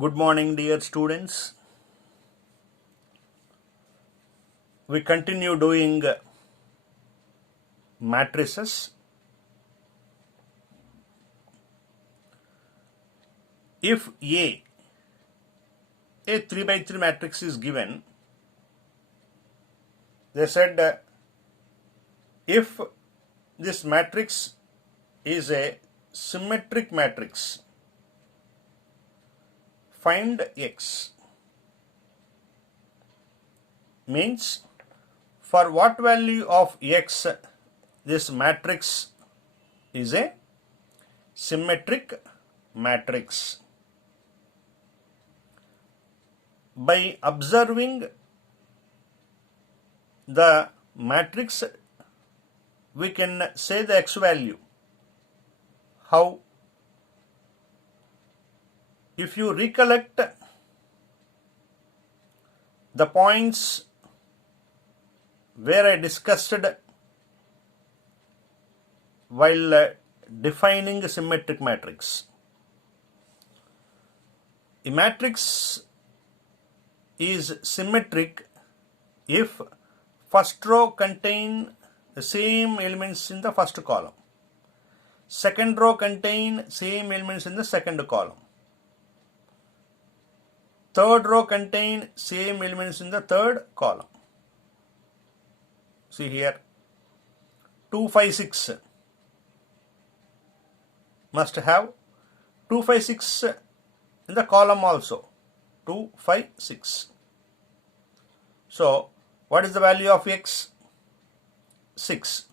Good morning, dear students. We continue doing matrices. If a 3 by 3 matrix is given, they said if this matrix is a symmetric matrix, find X. Means for what value of X this matrix is a symmetric matrix. By observing the matrix, we can say the X value. How? If you recollect the points where I discussed while defining a symmetric matrix. A matrix is symmetric if first row contain the same elements in the first column, second row contain same elements in the second column, third row contain same elements in the third column. See here, 2, 5, 6 must have 2, 5, 6 in the column also. 2, 5, 6. So, what is the value of X? 6.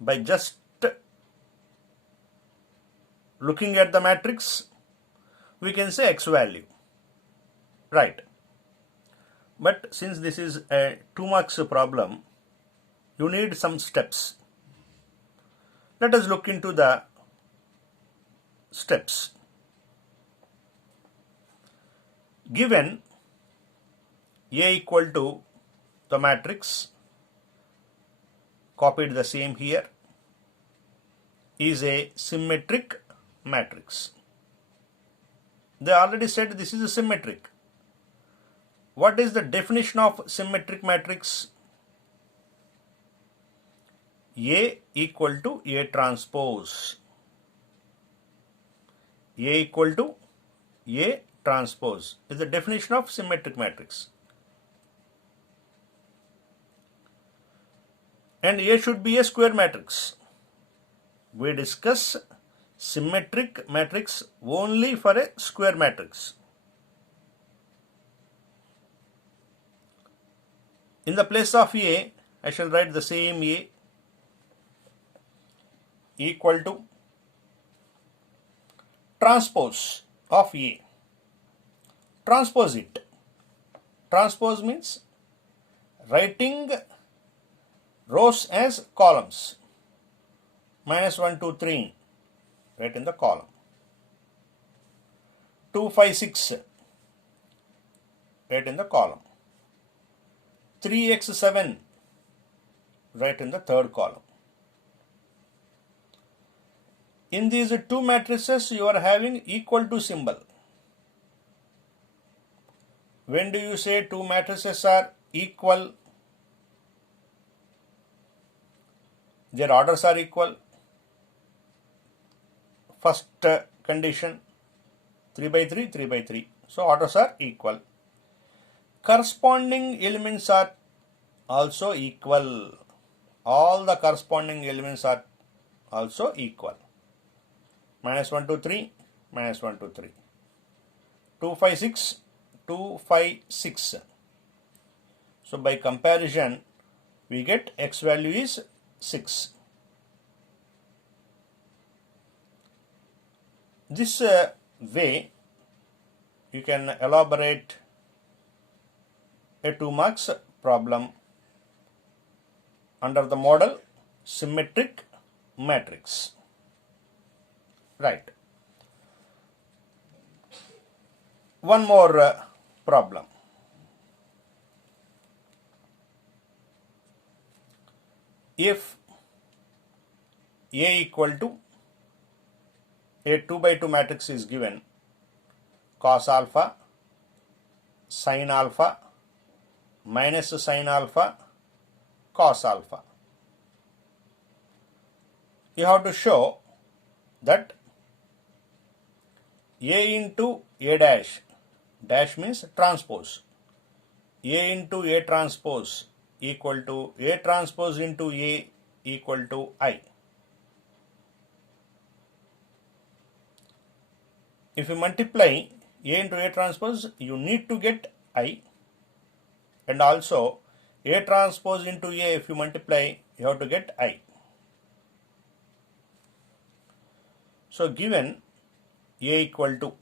By just looking at the matrix, we can say X value. Right. But since this is a 2 marks problem, you need some steps. Let us look into the steps. Given A equal to the matrix, copied the same here, is a symmetric matrix. They already said this is a symmetric. What is the definition of symmetric matrix? A equal to A transpose. A equal to A transpose is the definition of symmetric matrix. And A should be a square matrix. We discuss symmetric matrix only for a square matrix. In the place of A, I shall write the same A equal to transpose of A. Transpose it. Transpose means writing rows as columns. Minus 1, 2, 3, write in the column. 2, 5, 6, write in the column. 3x, 7, write in the third column. In these two matrices, you are having equal to symbol. When do you say two matrices are equal? Their orders are equal. First condition, 3 by 3, 3 by 3. So orders are equal. Corresponding elements are also equal. All the corresponding elements are also equal. Minus 1, 2, 3, minus 1, 2, 3. 2, 5, 6, 2, 5, 6. So by comparison, we get X value is 6. This way, you can elaborate a 2 marks problem under the model symmetric matrix. Right. One more problem. If A equal to a 2 by 2 matrix is given, cos alpha, sin alpha, minus sin alpha, cos alpha. You have to show that A into A dash, dash means transpose, A into A transpose equal to A transpose into A equal to I. If you multiply A into A transpose, you need to get I, and also A transpose into A, if you multiply, you have to get I. So given A equal to,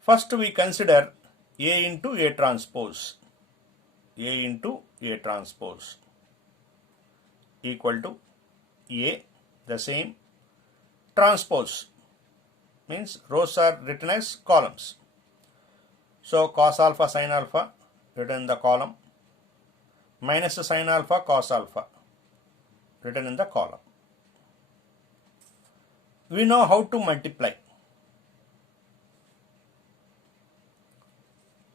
first we consider A into A transpose, A into A transpose equal to A, the same, transpose means rows are written as columns. So cos alpha sin alpha written in the column, minus sin alpha cos alpha written in the column. We know how to multiply.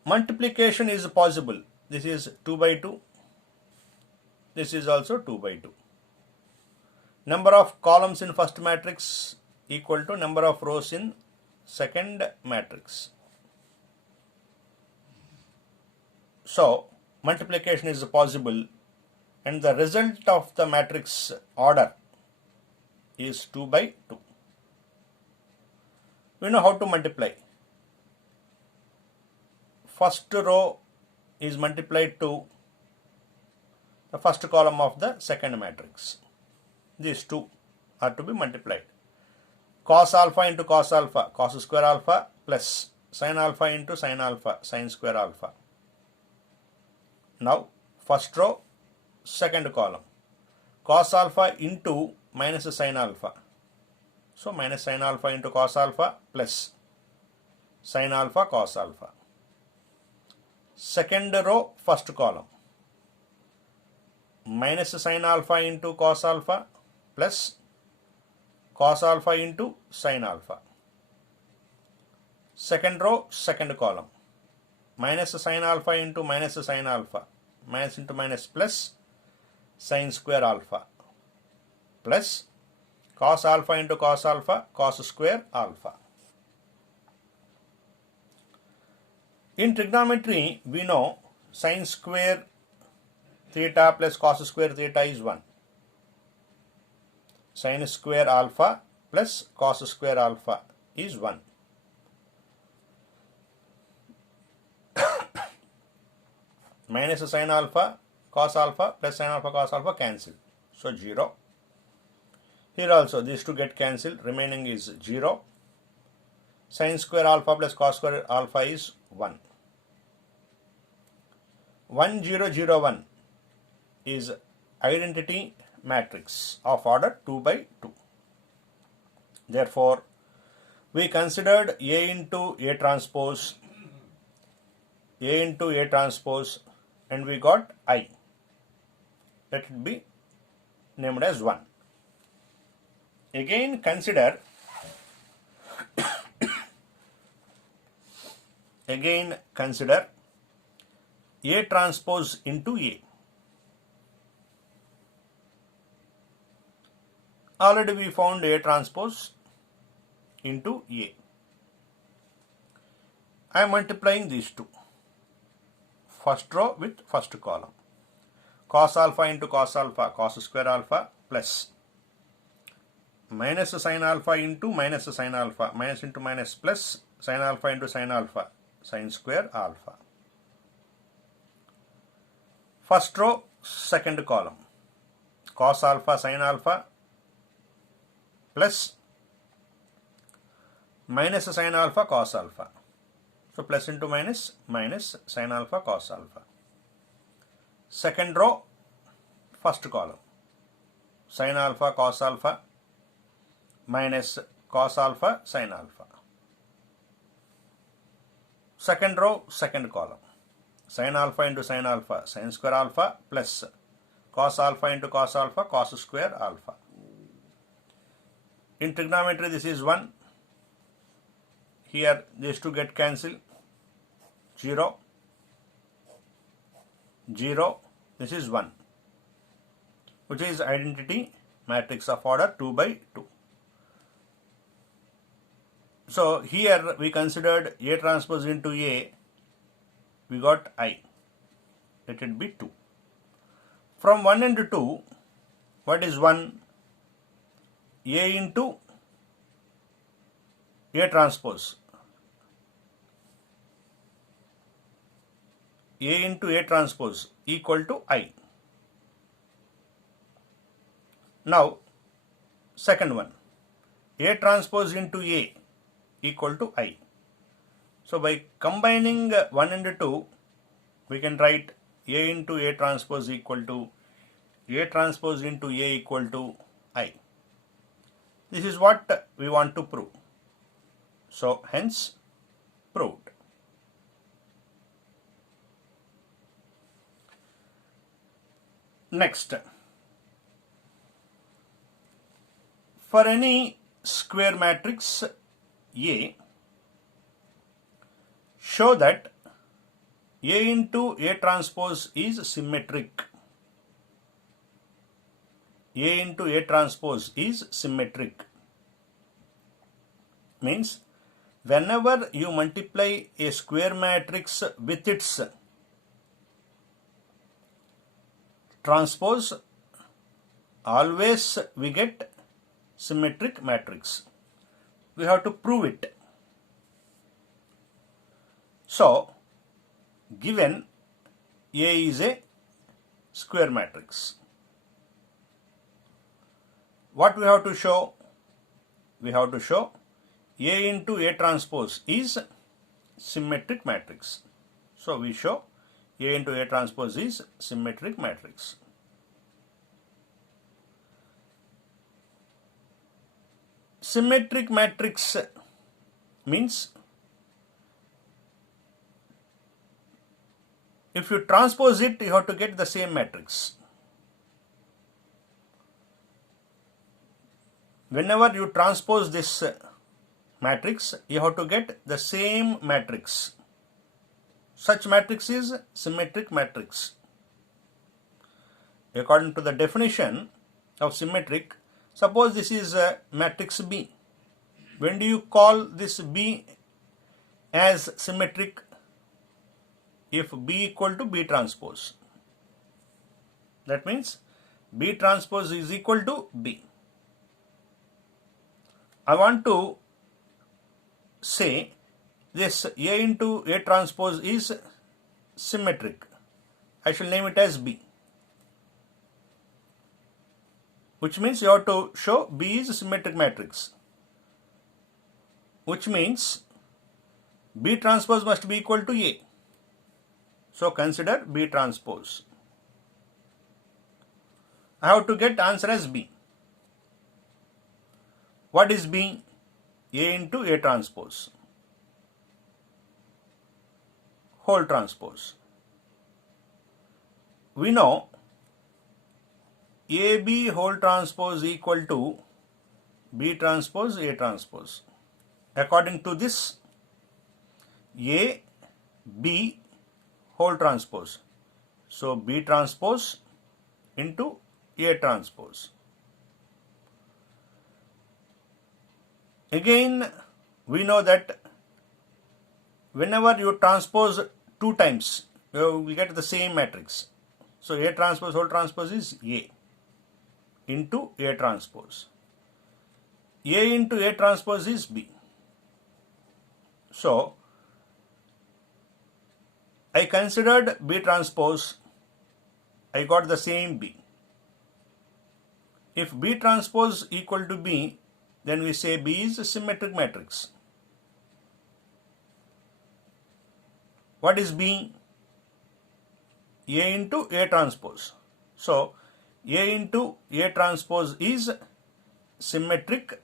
Multiplication is possible. This is 2 by 2. This is also 2 by 2. Number of columns in first matrix equal to number of rows in second matrix. So multiplication is possible, and the result of the matrix order is 2 by 2. We know how to multiply. First row is multiplied to the first column of the second matrix. These two are to be multiplied. Cos alpha into cos alpha, cos square alpha, plus sin alpha into sin alpha, sin square alpha. Now first row, second column, cos alpha into minus sin alpha. So minus sin alpha into cos alpha plus sin alpha cos alpha. Second row, first column, minus sin alpha into cos alpha plus cos alpha into sin alpha. Second row, second column, minus sin alpha into minus sin alpha, minus into minus plus sin square alpha, plus cos alpha into cos alpha, cos square alpha. In trigonometry, we know sin square theta plus cos square theta is 1. Sin square alpha plus cos square alpha is 1. Minus sin alpha cos alpha plus sin alpha cos alpha cancel. So 0. Here also these two get cancelled, remaining is 0. Sin square alpha plus cos square alpha is 1. 1 0 0 1 is identity matrix of order 2 by 2. Therefore, we considered A into A transpose, A into A transpose, and we got I. Let it be named as 1. Again consider A transpose into A. Already we found A transpose into A. I am multiplying these two. First row with first column. Cos alpha into cos alpha, cos square alpha, plus minus sin alpha into minus sin alpha, minus into minus plus sin alpha into sin alpha, sin square alpha. First row, second column, cos alpha sin alpha plus minus sin alpha cos alpha. So plus into minus, minus sin alpha cos alpha. Second row, first column, sin alpha cos alpha minus cos alpha sin alpha. Second row, second column, sin alpha into sin alpha, sin square alpha, plus cos alpha into cos alpha, cos square alpha. In trigonometry, this is 1. here these two get cancelled, 0, 0, this is 1, which is identity matrix of order 2 by 2. So here we considered A transpose into A, we got I, let it be 2. From 1 and 2, what is 1? A into A transpose. A into A transpose equal to I. Now, second one, A transpose into A equal to I. So, by combining 1 and 2, we can write A into A transpose equal to A transpose into A equal to I. This is what we want to prove. So, hence proved. Next, for any square matrix A, show that A into A transpose is symmetric. A into A transpose is symmetric. Means whenever you multiply a square matrix with its transpose, always we get symmetric matrix. We have to prove it. So, given A is a square matrix, what we have to show? We have to show A into A transpose is symmetric matrix. So, we show A into A transpose is symmetric matrix. Symmetric matrix means if you transpose it, you have to get the same matrix. Whenever you transpose this matrix, you have to get the same matrix. Such matrix is symmetric matrix. According to the definition of symmetric, suppose this is matrix B. When do you call this B as symmetric? If B equal to B transpose. That means B transpose is equal to B. I want to say this A into A transpose is symmetric. I shall name it as B. Which means you have to show B is a symmetric matrix. Which means B transpose must be equal to A. So consider B transpose. I have to get answer as B. What is B? A into A transpose. Whole transpose. We know AB whole transpose equal to B transpose A transpose. According to this, A, B whole transpose. So B transpose into A transpose. Again, we know that whenever you transpose 2 times, we get the same matrix. So A transpose whole transpose is A into A transpose. A into A transpose is B. So I considered B transpose, I got the same B. If B transpose equal to B, then we say B is a symmetric matrix. What is B? A into A transpose. So A into A transpose is symmetric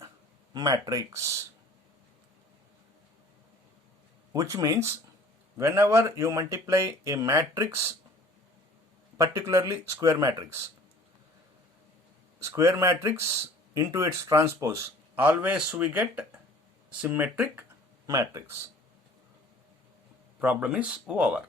matrix. Which means whenever you multiply a matrix, particularly square matrix into its transpose, always we get symmetric matrix. Problem is over.